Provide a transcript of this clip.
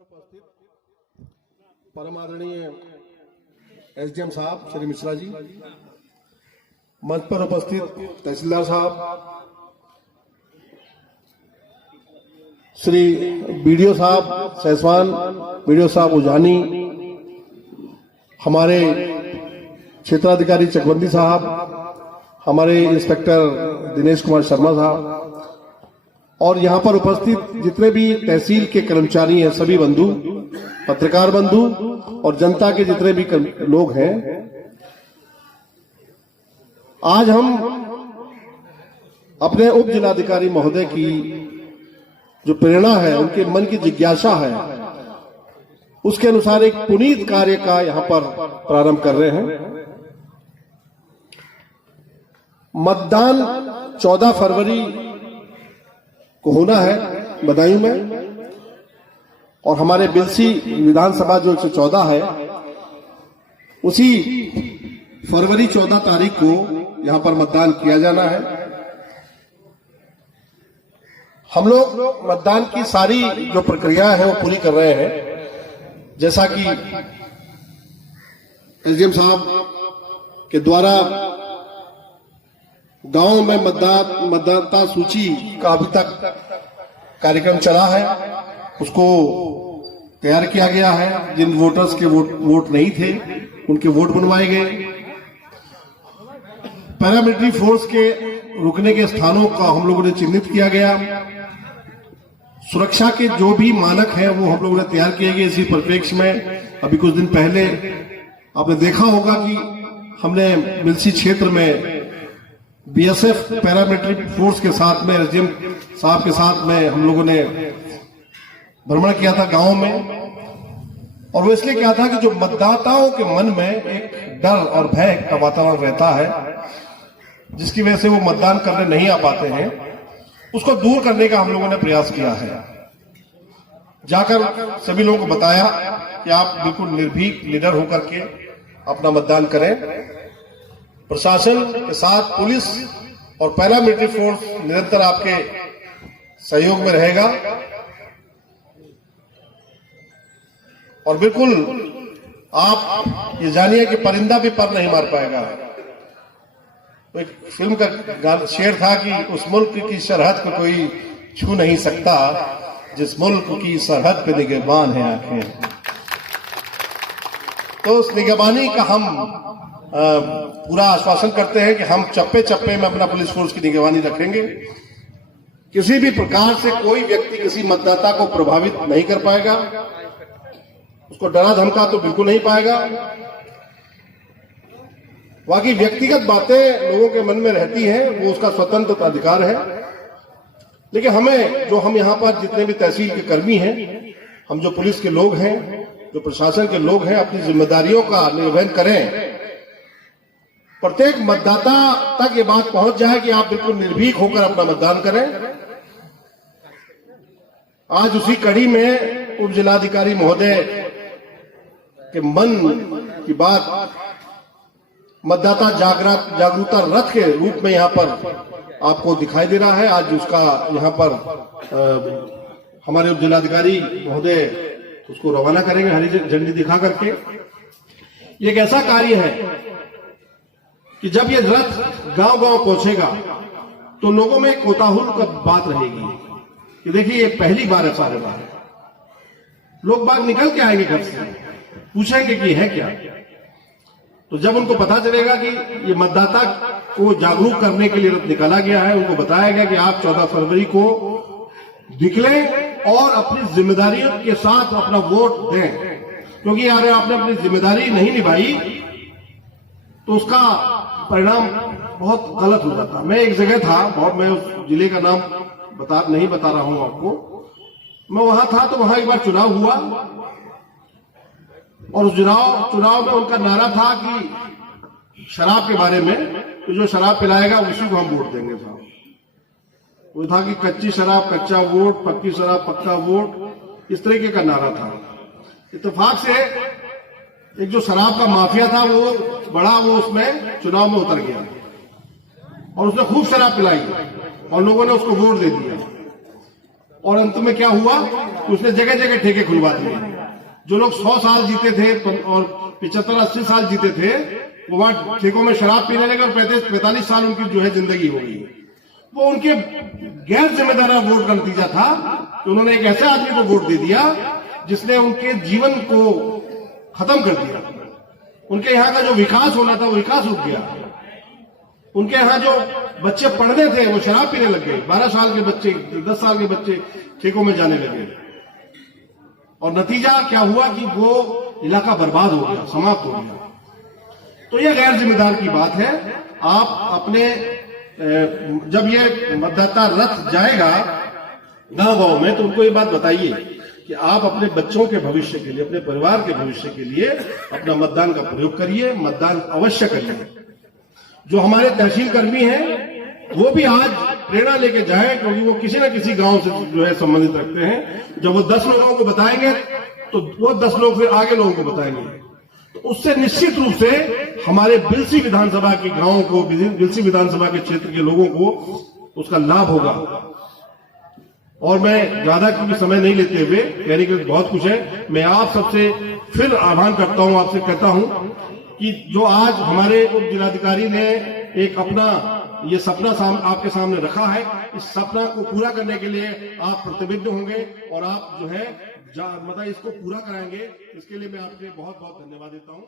उपस्थित परम आदरणीय एसडीएम साहब श्री मिश्रा जी, मंच पर उपस्थित तहसीलदार साहब, श्री बीडीओ साहब सैसवान, बीडीओ साहब उजानी, हमारे क्षेत्राधिकारी चकबंदी साहब, हमारे इंस्पेक्टर दिनेश कुमार शर्मा साहब और यहाँ पर उपस्थित जितने भी तहसील के कर्मचारी हैं, सभी बंधु, पत्रकार बंधु और जनता के जितने भी लोग हैं, आज हम अपने उप जिलाधिकारी महोदय की जो प्रेरणा है, उनके मन की जिज्ञासा है, उसके अनुसार एक पुनीत कार्य का यहाँ पर प्रारंभ कर रहे हैं। मतदान 14 फरवरी को होना है बदायूं में और हमारे बिलसी विधानसभा जो 14 है, उसी फरवरी 14 तारीख को यहां पर मतदान किया जाना है। हम लोग मतदान की सारी जो प्रक्रिया है वो पूरी कर रहे हैं, जैसा कि एसडीएम साहब के द्वारा गांव में मतदाता सूची का अभी तक कार्यक्रम चला है, उसको तैयार किया गया है। जिन वोटर्स के वोट नहीं थे उनके वोट बनवाए गए। पैरामिलिट्री फोर्स के रुकने के स्थानों का हम लोगों ने चिन्हित किया गया। सुरक्षा के जो भी मानक हैं वो हम लोगों ने तैयार किए गए। इसी परिप्रेक्ष्य में अभी कुछ दिन पहले आपने देखा होगा कि हमने बिलसी क्षेत्र में बीएसएफ पैरामिलिट्री फोर्स के साथ में एसडीएम साहब के साथ में हम लोगों ने भ्रमण किया था गांव में, और वो इसलिए किया था कि जो मतदाताओं के मन में एक डर और भय का वातावरण रहता है, जिसकी वजह से वो मतदान करने नहीं आ पाते हैं, उसको दूर करने का हम लोगों ने प्रयास किया है। जाकर सभी लोगों को बताया कि आप बिल्कुल निर्भीक निडर होकर के अपना मतदान करें। प्रशासन के साथ पुलिस और पैरामिलिट्री फोर्स निरंतर आपके सहयोग में रहेगा और बिल्कुल आप ये जानिए कि परिंदा भी पर नहीं मार पाएगा। एक फिल्म का शेर था कि उस मुल्क की सरहद को कोई छू नहीं सकता जिस मुल्क की सरहद पे निगहबान है आंखें। तो उस निगहबानी का हम पूरा आश्वासन करते हैं कि हम चप्पे चप्पे में अपना पुलिस फोर्स की निगरानी रखेंगे। किसी भी प्रकार से कोई व्यक्ति किसी मतदाता को प्रभावित नहीं कर पाएगा, उसको डरा धमका तो बिल्कुल नहीं पाएगा। बाकी व्यक्तिगत बातें लोगों के मन में रहती हैं, वो उसका स्वतंत्र अधिकार है। लेकिन हमें जो हम यहाँ पर जितने भी तहसील के कर्मी हैं, हम जो पुलिस के लोग हैं, जो प्रशासन के लोग हैं, अपनी जिम्मेदारियों का निर्वहन करें। प्रत्येक मतदाता तक ये बात पहुंच जाए कि आप बिल्कुल निर्भीक होकर अपना मतदान करें। आज उसी कड़ी में उप जिलाधिकारी महोदय के मन की बात मतदाता जागरूकता रथ के रूप में यहाँ पर आपको दिखाई दे रहा है। आज उसका यहाँ पर हमारे उप जिलाधिकारी महोदय उसको रवाना करेंगे हरी झंडी दिखा करके। ये एक ऐसा कार्य है कि जब ये रथ गांव-गांव पहुंचेगा तो लोगों में कोताहुल का बात रहेगी कि देखिए ये पहली बार ऐसा हो रहा है। लोग बाग निकल के आएंगे घर से, पूछेंगे कि है क्या। तो जब उनको पता चलेगा कि ये मतदाता को जागरूक करने के लिए रथ निकाला गया है, उनको बताया गया कि आप 14 फरवरी को निकलें और अपनी जिम्मेदारियों के साथ अपना वोट दें, क्योंकि यार आपने अपनी जिम्मेदारी नहीं निभाई तो उसका परिणाम बहुत गलत हो जाता। मैं एक जगह था, बहुत, मैं उस जिले का नाम नहीं बता रहा हूं आपको, मैं वहां था तो वहां एक बार चुनाव हुआ और उस चुनाव में उनका नारा था कि शराब के बारे में, तो जो शराब पिलाएगा उसी को हम वोट देंगे साहब। वो था कि कच्ची शराब कच्चा वोट, पक्की शराब पक्का वोट, इस तरीके का नारा था। इत्तेफाक से एक जो शराब का माफिया था वो उसमें चुनाव में उतर गया और उसने खूब शराब पिलाई और लोगों ने उसको वोट दे दिया। और अंत में क्या हुआ, उसने जगह जगह ठेके खुलवा दिए। जो लोग 100 साल जीते थे और 75-80 साल जीते थे, वो वहां ठेकों में शराब पीने लगे और 45 साल उनकी जो है जिंदगी हो गई। वो उनके गैर जिम्मेदार वोट का नतीजा था कि उन्होंने एक ऐसे आदमी को वोट दे दिया जिसने उनके जीवन को खत्म कर दिया। उनके यहाँ का जो विकास होना था वो विकास रुक गया। उनके यहाँ जो बच्चे पढ़ने थे वो शराब पीने लग गए। 12 साल के बच्चे, 10 साल के बच्चे ठेकों में जाने लगे और नतीजा क्या हुआ कि वो इलाका बर्बाद हो गया, समाप्त हो गया। तो ये गैर जिम्मेदार की बात है। आप अपने जब ये मतदाता रथ जाएगा गांव-गांव में, तो उनको ये बात बताइए कि आप अपने बच्चों के भविष्य के लिए, अपने परिवार के भविष्य के लिए अपना मतदान का प्रयोग करिए, मतदान अवश्य करिए। जो हमारे तहसील कर्मी हैं वो भी आज प्रेरणा लेके जाएं, क्योंकि वो किसी न किसी गांव से जो है संबंधित रखते हैं। जब वो 10 लोगों को बताएंगे तो वो 10 लोग फिर आगे लोगों को बताएंगे। तो उससे निश्चित रूप से हमारे बिलसी विधानसभा के गांवों को, बिलसी विधानसभा के क्षेत्र के लोगों को उसका लाभ होगा। और मैं ज्यादा क्योंकि समय नहीं लेते हुए, कहने के बहुत कुछ है, मैं आप सबसे फिर आह्वान करता हूं, आपसे कहता हूं कि जो आज हमारे उप जिलाधिकारी ने एक अपना ये सपना आपके सामने रखा है, इस सपना को पूरा करने के लिए आप प्रतिबद्ध होंगे और आप जो है मतलब इसको पूरा कराएंगे। इसके लिए मैं आपके बहुत बहुत धन्यवाद देता हूं।